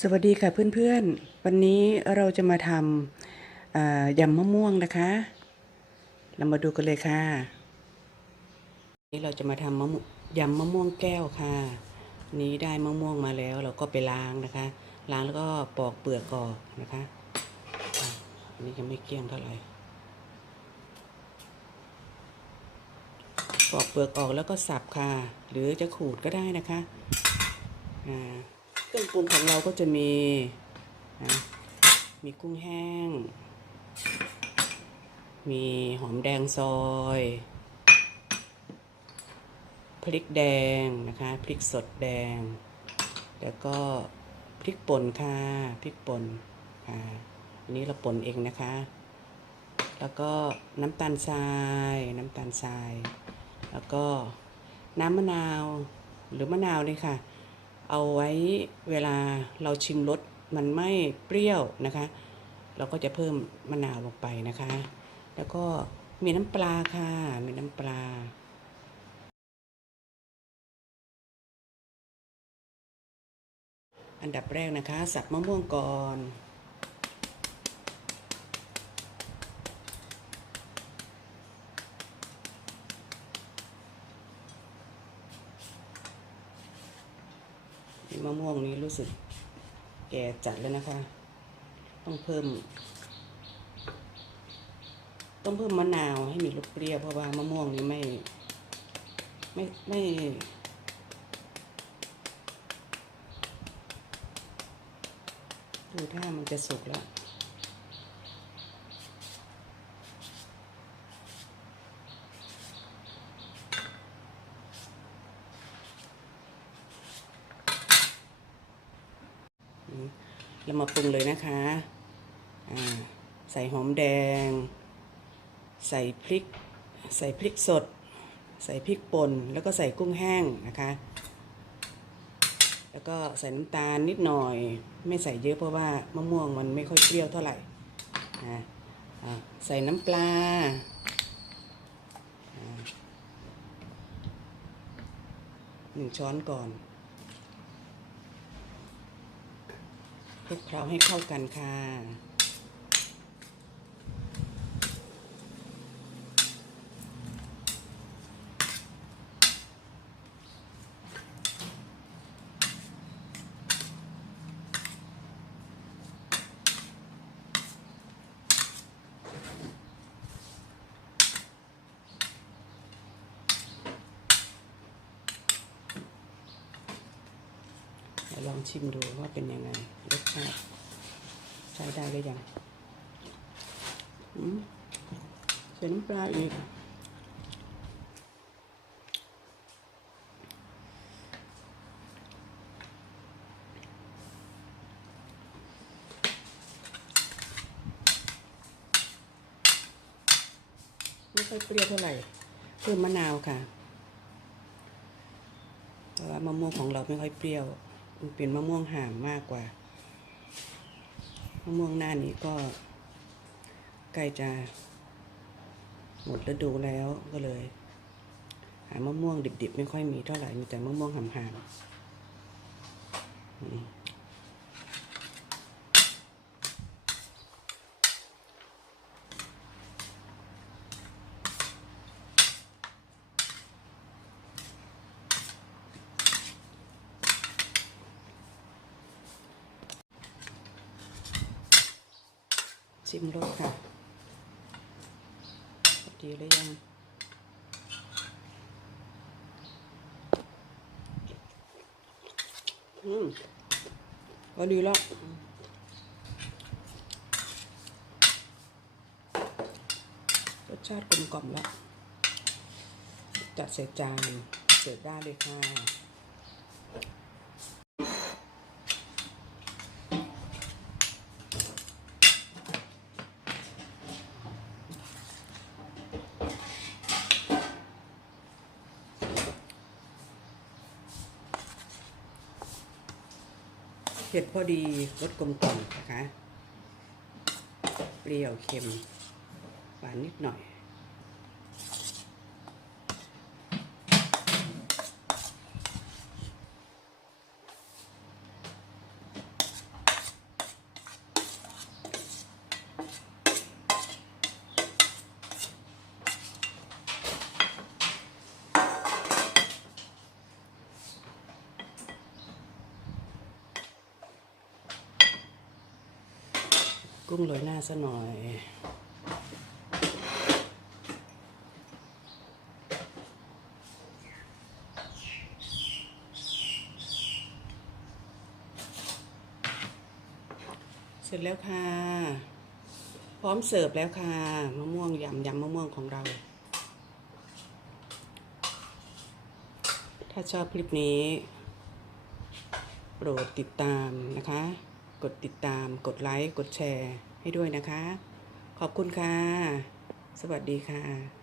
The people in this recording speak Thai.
สวัสดีค่ะเพื่อนๆ วันนี้เราจะมาทำยำมะม่วงนะคะ เรามาดูกันเลยค่ะนนี้เราจะมาทำมะม่วงยำมะม่วงแก้วค่ะ นี้ได้มะม่วงมาแล้ว เราก็ไปล้างนะคะ ล้างแล้วก็ปอกเปลือกออกนะคะอะอันนี้ยังไม่เกลี้ยงเท่าไหร่ ปอกเปลือกออกแล้วก็สับค่ะ หรือจะขูดก็ได้นะคะ อ่า เครื่องปรุงของเราก็จะมีนะมีกุ้งแห้ง มีหอมแดงซอย พริกแดงนะคะ พริกสดแดง แล้วก็พริกป่นค่ะ พริกป่นค่ะอันนี้เราป่นเองนะคะ แล้วก็น้ำตาลทราย น้ำตาลทราย แล้วก็น้ำมะนาวหรือมะนาวเลยค่ะ เอาไว้เวลาเราชิมรสมันไม่เปรี้ยวนะคะ เราก็จะเพิ่มมะนาวลงไปนะคะ แล้วก็มีน้ำปลาค่ะ มีน้ำปลาอันดับแรกนะคะ สับมะม่วงก่อน มะม่วงนี้รู้สึกแก่จัดแล้วนะคะ ต้องเพิ่ม ต้องเพิ่มมะนาวให้มีรสเปรี้ยวเพราะว่ามะม่วงนี้ไม่ ไม่ไม่ดูถ้ามันจะสุกแล้ว เรามาปรุงเลยนะคะ ใส่หอมแดง ใส่พริก ใส่พริกสด ใส่พริกป่น แล้วก็ใส่กุ้งแห้งนะคะ แล้วก็ใส่น้ำตาลนิดหน่อย ไม่ใส่เยอะเพราะว่ามะม่วงมันไม่ค่อยเปรี้ยวเท่าไหร่นะใส่น้ำปลาหนึ่งช้อนก่อน คลุกเคล้าให้เข้ากันค่ะ ลองชิมดูว่าเป็นยังไงรสชาติใช้ได้หรือยังอืมใส่น้ำปลาอีกไม่ค่อยเปรี้ยวเท่าไหร่เพิ่มมะนาวค่ะเพราะว่ามะม่วงของเราไม่ค่อยเปรี้ยว มันเป็นมะม่วงห่ามมากกว่ามะม่วงหน้านี้ก็ใกล้จะหมดฤดูแล้วก็เลย หามะม่วงดิบๆ ไม่ค่อยมีเท่าไหร่มีแต่มะม่วงห่ามๆ ชิมรสค่ะ ดีหรือยังอืมก็ดีแล้วรสชาติกลมกล่อมแล้ว จัดใส่จานเสิร์ฟได้เลยค่ะ เผ็ดพอดีรสกลมกล่อมนะคะ เปรี้ยวเค็ม หวานนิดหน่อย กุ้งโรยหน้าซะหน่อยเสร็จแล้วค่ะ พร้อมเสิร์ฟแล้วค่ะมะม่วงยำยำมะม่วงของเรา ถ้าชอบคลิปนี้ โปรดติดตามนะคะ กดติดตาม กดไลค์ กดแชร์ให้ด้วยนะคะ ขอบคุณค่ะ สวัสดีค่ะ